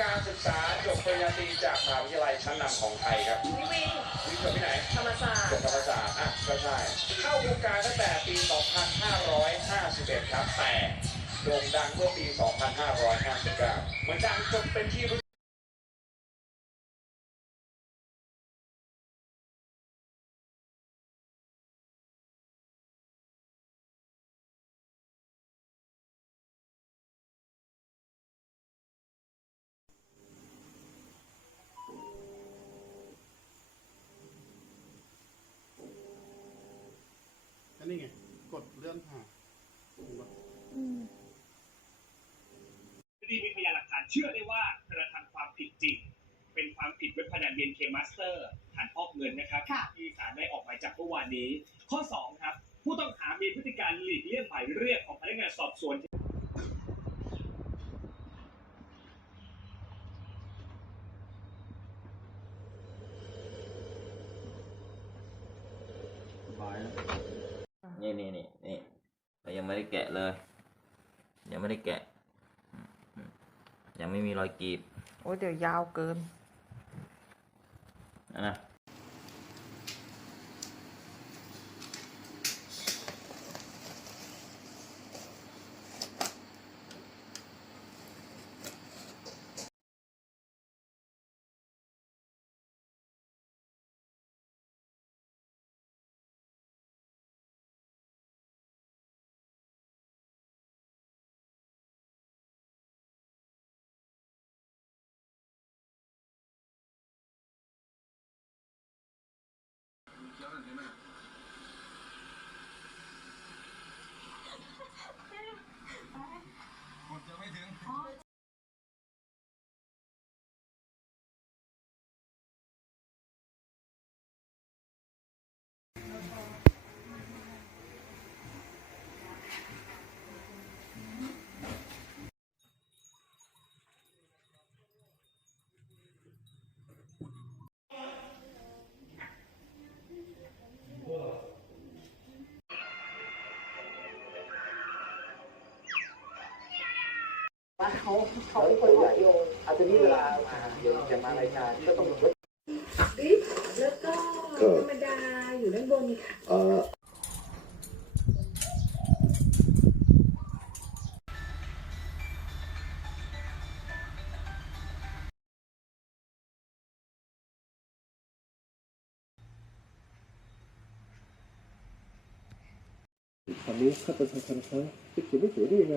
การศึกษาจบปริญญาตรีจากมหาวิทยาลัยชั้นนำของไทยครับวิวิงวิทย์จบที่ไหนธรรมศาสตจบร์ธรรมศาสตร์อะก็ใช่เข้าวงการตั้งแต่ปี 2551 ครับ แต่โด่งดังเมื่อปี 2559เหมือนดังจนเป็นที่รู้ ก็นี่ไง กดเลื่อนผ่านเห็นปะ คดีมีพยานหลักฐาน เชื่อได้ว่ากระทำความผิดจริง เป็นความผิดเว็บพนัน BNK Master ฐานฟอกเงินนะครับที่ศาลได้ออกหมายจับเมื่อวานนี้ ข้อ 2 ครับ ผู้ต้องหามีพฤติการหลีกเลี่ยงหมายเรียกของพนักงานสอบสวนนี่นี่นี่นี่เรายังไม่ได้แกะเลย ยังไม่ได้แกะอืมอืม ยังไม่มีรอยกรีบ โอ้ยเดี๋ยวยาวเกินนะ น เขาเขาเป็นคนถอดโยงอาจจะมีเวลามาเดี๋ยวจะมารายการก็ต้องลดลิแล้วก็ธรรมดาอยู่ด้านบนค่ะเอ่อคำนี้ข้าประชาชนคะจะเขียนไม่สวยได้ยังไง